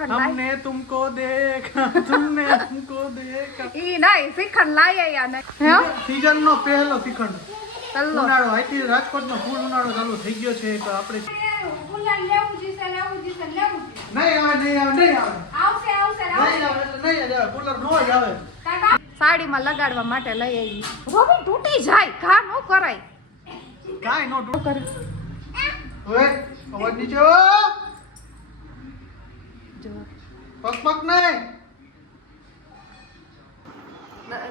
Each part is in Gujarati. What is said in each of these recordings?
हमने तुमको देखा तुमने हमको देखा ઈ નહીં શ્રીખંડ લાય યા નહીં હે સીઝન નો પહેલો શ્રીખંડ ચલો ઉનાળો આથી રાજકોટ નો ફૂલ ઉનાળો ચાલુ થઈ ગયો છે તો આપણે ફૂલા લેવું જીસે નહીં આવે નહીં આવે કુલર નો જ આવે સાડીમાં લગાડવા માટે લઈ આવી રોબી તૂટી જાય ઘા નો કરાય કાઈ નો કરે ઓય અવાજ નીચે ઓ પક પક નહીં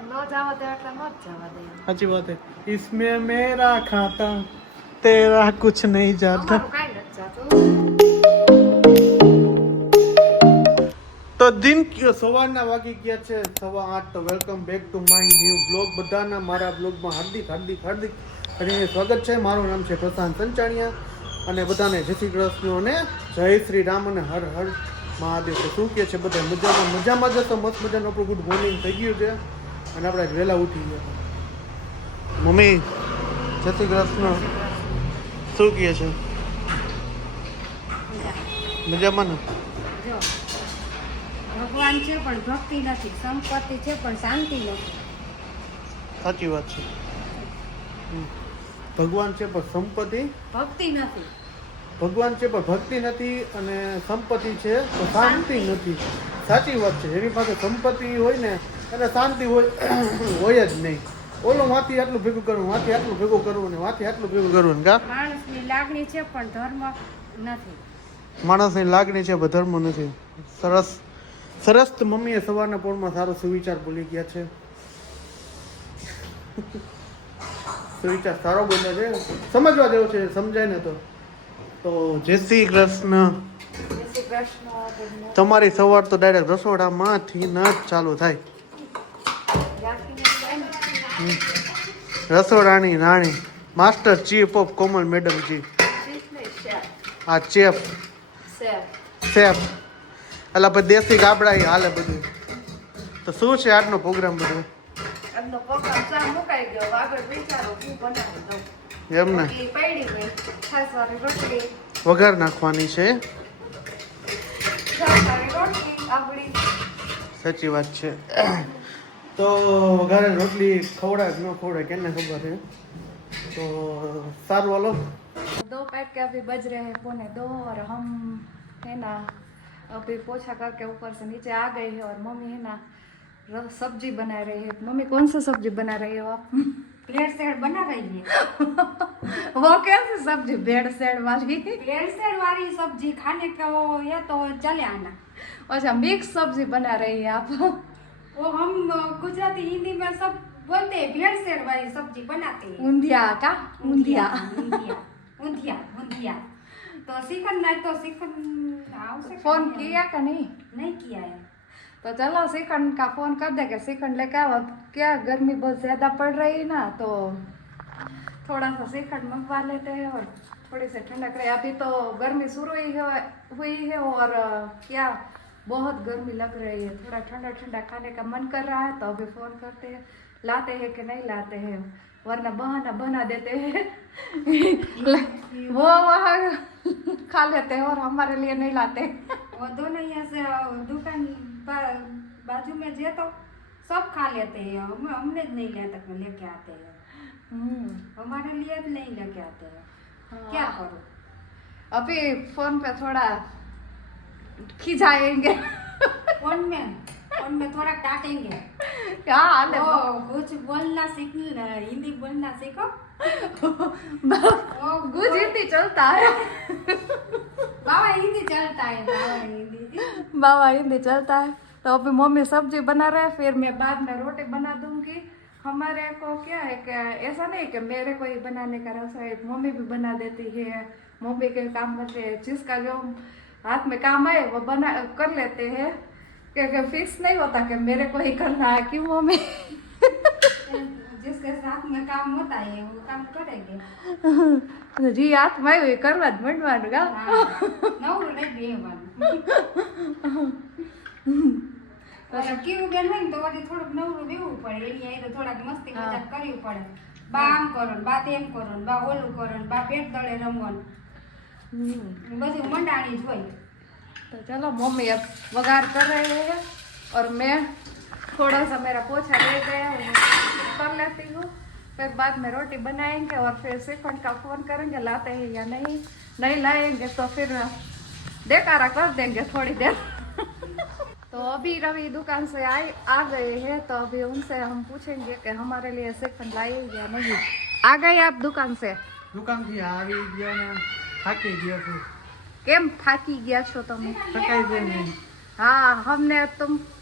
નો જાવા દે એટલે નો જવા દે अच्छी बात है इसमें मेरा खाता तेरा कुछ नहीं जाता કાઈ નથી જાતું તો દિન સવારના વાગી ગયા છે 8:15 તો welcome back to my new blog બધાના મારા બ્લોગમાં હાર્દિક કરીને સ્વાગત છે મારું નામ છે પ્રશાંત સંચાણિયા અને બધાને જય શ્રી કૃષ્ણ અને જય શ્રી રામ અને હર હર મહાદેવ શું કહે છે બધા મજામાં જ તો મસ્ત મજાનું આપણું ગુડ મોર્નિંગ થઈ ગયું છે અને આપણે વહેલા ઉઠી ગયા મમ્મી જય શ્રી કૃષ્ણ શું કહે છે મજામાં ને જો ભગવાન છે પણ ભક્તિ નથી સંપત્તિ છે પણ શાંતિ નથી સાચી વાત છે ભગવાન છે પણ સંપત્તિ ભક્તિ નથી ભગવાન છે પણ ભક્તિ નથી અને સંપત્તિ છે તો શાંતિ નથી સાચી વાત છે એની પાસે સંપત્તિ હોય ને અને શાંતિ હોય જ નહીં ઓલું વાથી આટલું ભેગું કરવું વાથી આટલું ભેગું કરવું ને વાથી આટલું ભેગું કરવું કા માણસની લાગણી છે પણ ધર્મ નથી માણસની લાગણી છે પણ ધર્મ નથી સરસ તો મમ્મીએ સવારના પોળમાં સારો સુવિચાર બોલી ગયા છે સુવિચાર સારો બોલ્યા છે સમજવા જેવો છે સમજાય ને તો જય શ્રી કૃષ્ણ તમારી સવાર તો ડાયરેક્ટ રસોડામાંથી ન જ ચાલુ થાય રસોડાની રાણી માસ્ટર ચીફ ઓફ કોમલ મેડમજી આ ચેફ શેફ એટલે પછી દેશી ગાબડા હાલે બધું તો શું છે આજનો પ્રોગ્રામ બધો એમ ને વઘાર નાખવાની છે સાચી વાત છે તો વઘારે રોટલી ખવડાય કે ન ખવડાય કેને ખબર છે તો સારું હાલો 2 पैक के अभी बज रहे हैं 1:45 और हम है ना अभी पोछा करके ऊपर से नीचे आ गए हैं और मम्मी है ना सब्जी बना रही है मम्मी कौन सा सब्जी बना रही हो आप ब्रेड सैड बना रही है वो कैसी सब्जी ब्रेड सैड वाली ब्रेड सैड वाली सब्जी खाने का वो या तो चले आना अच्छा मिक्स सब्जी बना रही है आप वो हम गुजराती हिंदी में सब बोलते हैं ब्रेड सैड वाली सब्जी बनाते हैं ऊंधिया का ऊंधिया ऊंधिया तो श्रीखंड नहीं तो श्रीखंड फोन किया का नहीं किया है तो चलो श्रीखंड का फोन कर दे के श्रीखंड लेके आओ क्या गर्मी बहुत ज्यादा पड़ रही है ना तो थोड़ा सा श्रीखंड मंगवा लेते हैं और थोड़ी सी ठंडक रहे अभी तो गर्मी शुरू हुई है और क्या बहुत गर्मी लग रही है थोड़ा ठंडा ठंडा खाने का मन कर रहा है तो अभी फोन करते हैं लाते हैं कि नहीं लाते हैं वरना बहाना बना देते हैं वो वहाँ खा लेते हैं और हमारे लिए नहीं लाते वो दोनों यहाँ से दुकान बाजू में जे तो सब खा लेते हैं हमने नहीं लेके आते हैं हमारे लिए भी नहीं लेके आते हैं क्या करो अभी फोन पे थोड़ा खिंचाएंगे फोन में थोड़ा काटेंगे हाँ कुछ बोलना सीखना हिंदी बोलना सीखो कुछ हिंदी चलता है बाबा हिंदी चलता है बाबा हिंदी चलता है तो अभी मम्मी सब्जी बना रहे हैं फिर मैं बाद में रोटी बना दूंगी हमारे को क्या है कि ऐसा नहीं कि मेरे को ही बनाने का रसोई मम्मी भी बना देती है मम्मी के काम करते हैं जिसका जो हाथ में काम है वो बना कर लेते हैं क्योंकि फिक्स नहीं होता कि मेरे को ही करना है क्यों मम्मी जिसके साथ में काम होता है वो काम करेंगे जी हाथ में करवा ज बनવાનું गा નવરું નહીં બેહવાનું કેવું બેન હોય ને તો વળી થોડુંક નવરું બેહવું પડે એની આઈ તો થોડાક મસ્તી મજાક કરવી પડે બા આમ કરો ને બા તેમ કરો ને બા ઓલું કરો ને બા પેટ તળે રમવાનું બધું મંડાણી જ હોય तो चलो मम्मी अब वगार कर रहे हैं और मैं थोड़ा सा मेरा पोछा रह गया है, कर लेती हूँ। फिर बाद में रोटी बनाएंगे और फिर श्रीखंड का फोन करेंगे लाते हैं या नहीं, नहीं लाएंगे तो फिर देखारा कर देंगे थोड़ी देर। तो अभी रवि दुकान से आ गए हैं, तो अभी उनसे हम पूछेंगे कि हमारे लिए श्रीखंड लाए या नहीं। आ गए आप दुकान से? દુકાનથી આવી ગયો ને થાકી ગયો છું. केम थाकी गया छो तुम? થકાઈ ગઈ નહીં. हाँ, हमने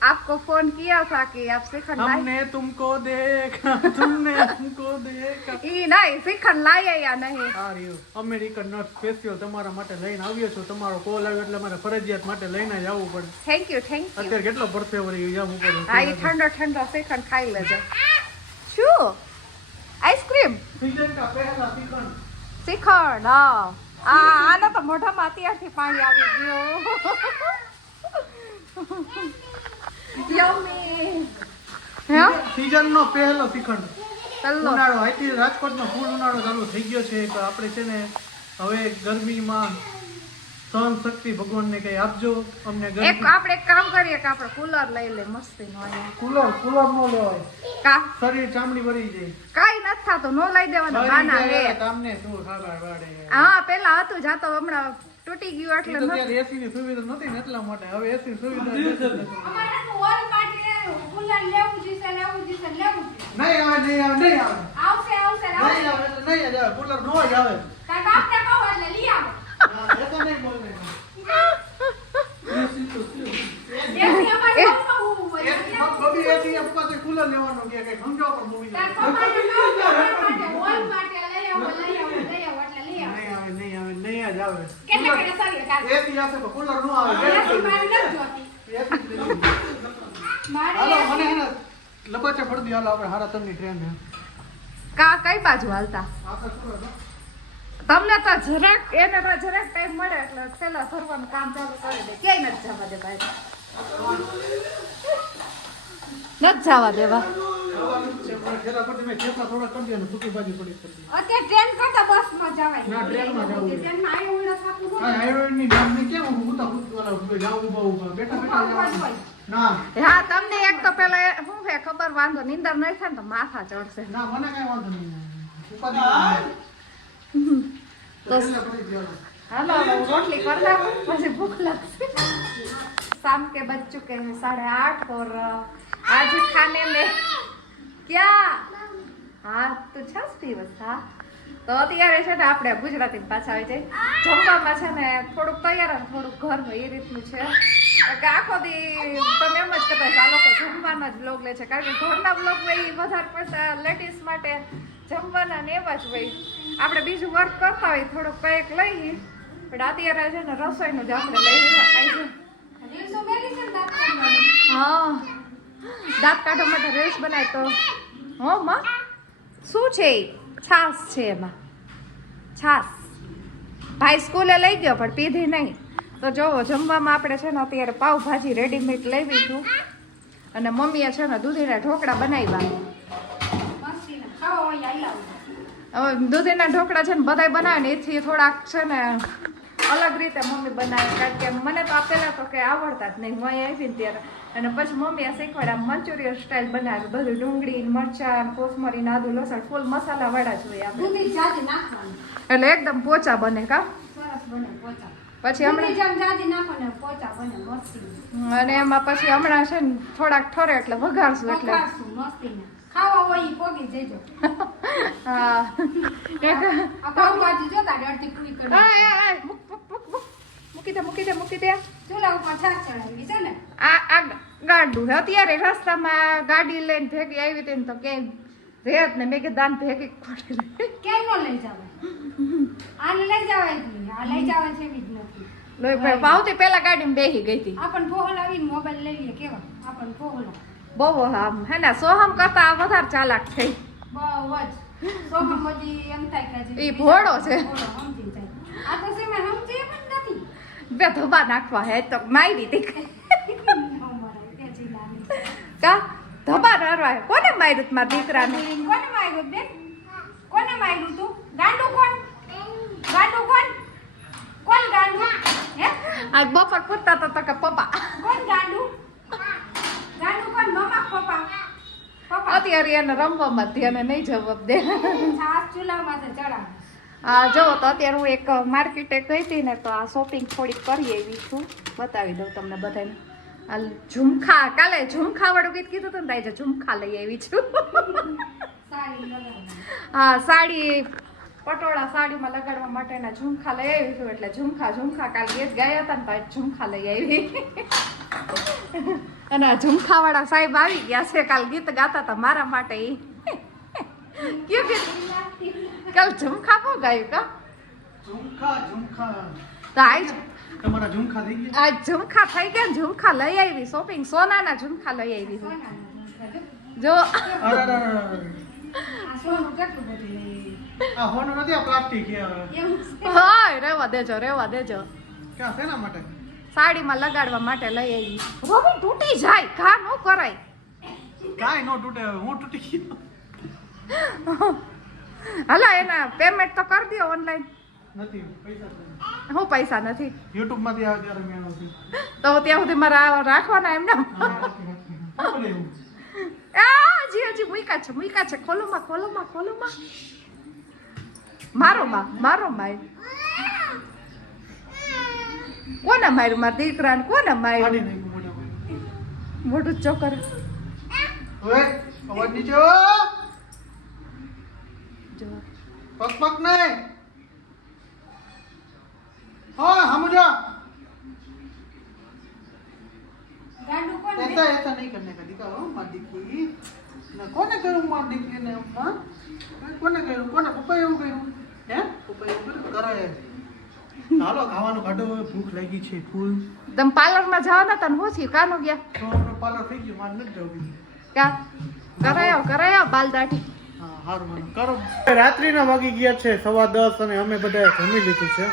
आपको फोन किया था कि आप श्रीखंड लाए। हमने तुमको देखा, तुमने हमको देखा. ई नहीं, श्रीखंड लाए या नहीं? આ રહ્યો અમેરિકન નટ સ્પેશિયલ તમારા માટે લઈને આવ્યો છું. તમારો કોલ આવ્યો એટલે મારે ફરજિયાત માટે લઈને જ આવવું પડે. Thank you thank you. અત્યારે કેટલો બરફે વળી જવું પડે. हाँ, ये ठंडा ठंडा श्रीखंड खाई लेજો। शू आइसक्रीम सीजन का पहला श्रीखंड. શ્રીખંડ? हाँ, આના તો મોઢામાં અત્યારથી પાણી આવી ગયો। યમ્મી હે सीजन નો પહેલો શ્રીખંડ. ચલો ઉનાળો અહીંથી રાજકોટનો ફૂલ ઉનાળો ચાલુ થઈ ગયો છે. તો આપણે છે ને હવે ગરમીમાં સહન શક્તિ ભગવાનને કઈ આપજો અમને. એક આપણે એક કામ કરીએ કે આપણે કુલર લઈ લે મસ્તીનો અહીંયા। કુલર નો લેવાય, કા શરીર ચામડી ભરી જાય. કાઈ નથી થતું, નો લઈ દેવાનો બાના હે। તમને શું ખાવા વાડે? હા, પેલા હતું જાતો, હમણાં તૂટી ગયું એટલે તો નથી। ત્યારે એસી ની સુવિધા નહોતી ને એટલા માટે. હવે એસી ની સુવિધા છે. અમારે તો ઓલ માટે કુલર લેવું જીસે લેવું જીસે લેવું છે. નહીં આવે, નહીં આવે, નહીં આવે, આવશે આવશે નહીં આવશે આવે એટલે નહીં જ આવે. કુલર નો જ આવે. તાર બાપને કહો એટલે લઈ આવે હા, એ તો નહીં બોલે. એથી અમારે બહુ હોવું હોય બબી એસી આપવાથી કુલર લેવાનો કે કઈ સમજાવો પણ મૂવી તાર જાય. પપ્પાને કહો કે ઓલ માટે લઈ આવો લઈ આવો લઈ આવો એટલે લઈ આવે નહીં આવે, નહીં આવે, નહીં જ આવે. કેટલા કેટલા સારી કાઢ એસી આવશે પણ કુલર નો આવે. એથી મારે નથી જોતી એસી જ લેવું. મારે હાલો મને હે ને લબાચા પડી દો. હાલો આપણે હારા તમની ટ્રેન છે. કા કઈ બાજુ હાલતા? આપણે શું હતો? તમને તો જરાક એને તો જરાક ટાઈમ મળે એટલે છેલ્લા ફરવાનું કામ ચાલુ કરી દે। ક્યાંય નથી જવા દે ભાઈ, નથી જવા દેવા। જવાનું જ છે. મને ખેરા પરથી મેં ખેતમાં થોડા કરી દે ને સૂકી ભાજી પડી છે. અત્યારે ટ્રેન કરતા બસમાં જવાય ના, ટ્રેનમાં જવું છે. ટ્રેનમાં આયો ઓલા થાકું આ હાઈવેની ગામની કેમ હું ઉતા ઉતા જાવ ઉભા બેઠા બેઠા જવાનું. ના હા, તમને એક તો પેલા શું છે ખબર, વાંધો નીંદર નહીં થાય ને તો માથા ચડશે। ના મને કઈ વાંધો નહીં. ઉપાધિ નહીં. તો એટલે પડી ગયો. હાલો હવે હું રોટલી કરી નાખું, પછી ભૂખ लगશે। शाम के बज चुके हैं 8:30 और आज खाने में क्या? हाँ તો 6 દિવસ। હા, તો અત્યારે છે ને આપણે ગુજરાતીમાં પાછા આવી જાય જમવામાં છે ને થોડુંક તૈયાર અને થોડુંક ઘરનું એ રીતનું છે કે આખો દી તમે એમ જ કહેતા આ લોકો જમવાના જ બ્લોગ લે છે, કારણ કે ઘરના બ્લોગ હોય એ વધારે પડતા લેડીઝ માટે જમવાના ને એવા જ હોય। આપણે બીજું વર્ક કરતા હોય થોડુંક કંઈક લઈએ, પણ અત્યારે છે ને રસોઈનું જ આપણે લઈ આવી। રીલ્સો મેલી છે ને દાંત કાઢવાની. હા, દાંત કાઢવા માટે રેસ બનાય તો હો માં શું છે ઈ? છાશ છે એમાં, છાશ। ભાઈ સ્કૂલે લઈ ગયો પણ પીધી નહીં। તો જોવો જમવામાં આપણે છે ને અત્યારે પાવભાજી રેડીમેડ લેવી છું અને મમ્મીએ છે ને દૂધીના ઢોકળા બનાવ્યા। મસ્તીના ખાવા હોય આઈ લાવું હવે દૂધીના ઢોકળા છે ને બધાય બનાવે ને એથી થોડાક છે ને અલગ રીતે મમ્મી બનાવે, કારણ કે મને તો આ પહેલાં તો કંઈ આવડતા જ નહીં। હું અહીં આવી ને ત્યારે અને પછી મમ્મીએ શીખવાડ્યા મંચુરિયન સ્ટાઇલ બનાવ્યું, બધું ડુંગળી મરચાં કોથમરી આદુ લસણ ફૂલ મસાલાવાળા જ હોય આપણે, દૂધી જાજી નાખવાનું એટલે એકદમ પોચા બને કા। સરસ બને પોચા પછી દૂધી હમણાં જેમ જાજી નાખો ને પોચા બને મસ્તી અને એમાં પછી હમણાં છે ને થોડાક ઠરે એટલે વઘારશું એટલે વઘારશું મસ્તીના ખાવા હોય ઈ પોગી જજો હા આ પાવભાજી જોતા અડધી પૂરી કરી મૂકી દે ચૂલા ઉપર છાશ ચડાવી છે ને આ ગાડું અત્યારે રસ્તામાં ગાડી લઈને ભેગી આવી હતી ને તો ક્યાંય રેત ને મેં કે દાન ભેગી ખોટી લઈ કેમ નો લઈ જવાય આને લઈ જવાય જ નહીં આ લઈ જવાય છે બી જ નથી લોહી પાવતી પેલા ગાડીમાં બેસી ગઈ હતી આપણ ફોહલ આવીને મોબાઈલ લઈ લે કેવા આપણ ફોહલ બહુ આમ હે ને સોહમ કરતા આ વધારે ચાલાક થઈ બહુ જ સોહમ બધી એમ થાય કે હજી ઈ ભોળો છે ભોળો સમજી જાય આ તો સીમે સમજી પણ નથી બે ધોબા નાખવા હે તો મારી હતી કા ધોબા નરવા કોને માર્યું મારા દીકરાને કોને માર્યું બેન કોને માર્યું તું ગાંડું કોણ ગાંડું કોણ કોણ ગાંડું હે આજ બપોર પૂછતા તો કે પપ્પા કોણ ગાંડું ગાંડું કોણ મમ્મા પપ્પા પપ્પા અત્યારે એને રમવામાં ધ્યાન નહીં જવાબ દે છાસ ચૂલામાં ચડા આ જો તો અત્યારે હું એક માર્કેટે ગઈ હતી ને તો આ શોપિંગ થોડીક કરી એવી છું બતાવી દઉં તમને બધાને આ ઝુમખા કાલે ઝુમખા વાળું ગીત કીધું હતું ને તાઈ ઝુમખા લઈ આવી છું સાડી લગાવવાની હા સાડી પટોળા સાડીમાં લગાડવા માટેના ઝુમખા લઈ આવી છું એટલે ઝુમખા કાલ ગીત ગાયા હતા ને તો ઝુમખા લઈ આવી અને આ ઝુમખા વાળા સાહેબ આવી ગયા છે કાલ ગીત ગાતા હતા મારા માટે ઈ કયું ગીત કાલ ઝુમખા બહુ ગાયું કા ઝુમખા તો આજ તમારા ઝુમખા થઈ ગયા આજ ઝુમખા થઈ ગયા ને ઝુમખા લઈ આવી શોપિંગ સોનાના ઝુમખા લઈ આવી છું જો આ સોનું કેટલું બધું લઈ આ હોનું નથી આ પ્લાસ્ટિક છે એવું છે હાય રેવા દેજો ક્યાં શેના માટે સાડીમાં લગાડવા માટે લઈ આવી રોબી તૂટી જાય ઘા ન કરાય કાંઈ નો તૂટે હું તૂટી ગયો હલા એના પેમેન્ટ તો કરી દો ઓનલાઈન નથી પૈસા નથી. હું પૈસા નથી YouTube માંથી આવે ત્યારે મેં નથી તો ત્યાં સુધી મારે રાખવાના એમને હજી મૂકા છે ખોલુમાં મારો માય કોને માર્યું મારા દીકરાને કોને માર્યું મોટું ચોકર ઓય અવાજ નીચે ઓ જો પગ પગ નહીં હા સમજો ગાંડું કોણ ऐसा ऐसा नहीं करने का दिखा हो मार दिखी ना कोने करूं मार दिखी ने हां कोने करूं कोने પપ્પા એવું કર્યું હે પપ્પા એવું કર્યું કરે હાલો ખાવાનું કાઢો ભૂખ લાગી છે ફૂલ તમે પાર્લરમાં જવાના તને હું થયું કાનો ગયા તો આપણો પાર્લર થઈ ગયું માર નથી જવું કા કરાયો બાલ દાઢી હા હારું મને કરો રાત્રિના વાગી ગયા છે 10:15 અને અમે બધા જમી લીધું છે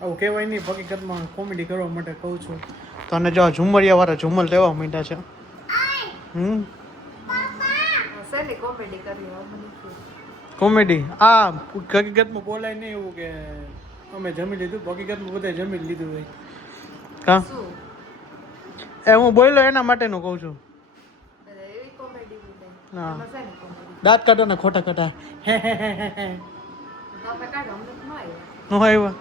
આવું કહેવાય નહીં હકીકતમાં કોમેડી કરવા માટે કહું છું તો અને જો ઝુમરિયા વાળા ઝુમર લેવા માંડ્યા છે શેની કોમેડી કરી કોમેડી આ હકીકતમાં બોલાય નહીં એવું કે અમે જમી લીધું હકીકતમાં બધા જમી લીધું હોય કા શું એ હું બોલ્યો એના માટેનું કહું છું એવી કોમેડી બોલે હા એમાં શેની કોમેડી દાંત કાઢો ને ખોટા ખોટા હે હે હે હે હે તમે કાઢો અમને તો ન આવ્યો નો આવ્યા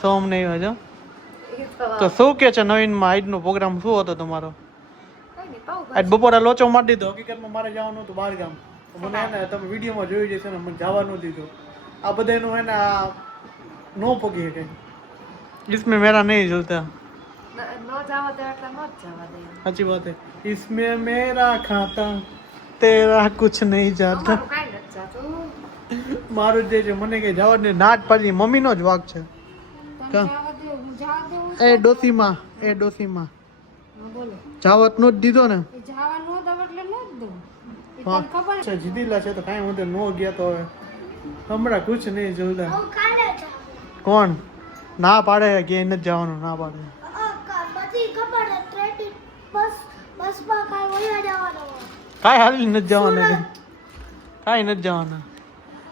સોમ નહીં આવ્યો એ તો તો શું કે છે નવીનમાં આજનો પ્રોગ્રામ શું હતો તમારો કઈ નહીં પાઉં આજ બપોરે લોચો મારી દીધો હકીકતમાં મારે જવાનું હતું બહાર ગામ તો મને હે ને તમે વિડીયોમાં જોઈ જશે ને મને જવા ન દીધું આ બધાનું હે ને આ નો પગી શકે इसमें मेरा नहीं चलता ન જવા દે એટલે ન જ જવા દે अच्छी बात है इसमें मेरा खाता तेरा कुछ नहीं जाता અમારું કાંઈ નથી જાતું મારું જે છે મને કઈ જવા દે ના જ પાડી મમ્મીનો જ વાક છે કા એ ડોસીમાં બોલો જાવત નો જ દીધો ને એ જવા નો દવ એટલે નો જ દઉં એ હા તને ખબર છે જીતીલા છે તો કાંઈ હું નો ગયા તો હવે હમણાં કુછ નહીં જોતા કોણ ના પાડે કે નથી જવાનું ના પાડે કાંઈ હાલી નથી જવાનું કાંઈ નથી જવાનું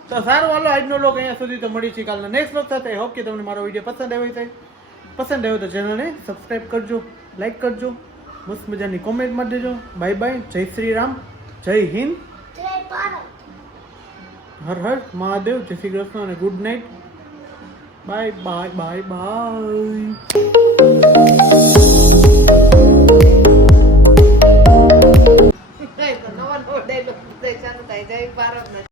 તો સારું હાલો આજનો લોક અહીંયા સુધી તો મળી છે કાલના નેક્સ્ટ લોક સાથે હોપ કે તમને મારો વિડીયો પસંદ આવ્યો તો ચેનલને સબસ્ક્રાઇબ કરજો લાઈક કરજો મસ્ત મજાની કોમેન્ટ માં દેજો બાય બાય જય શ્રી રામ જય હિન્દ હર હર મહાદેવ જય શ્રી કૃષ્ણ અને good night bye bye bye bye નવા ડાયલોગ ચાલુ થાય જય ભારત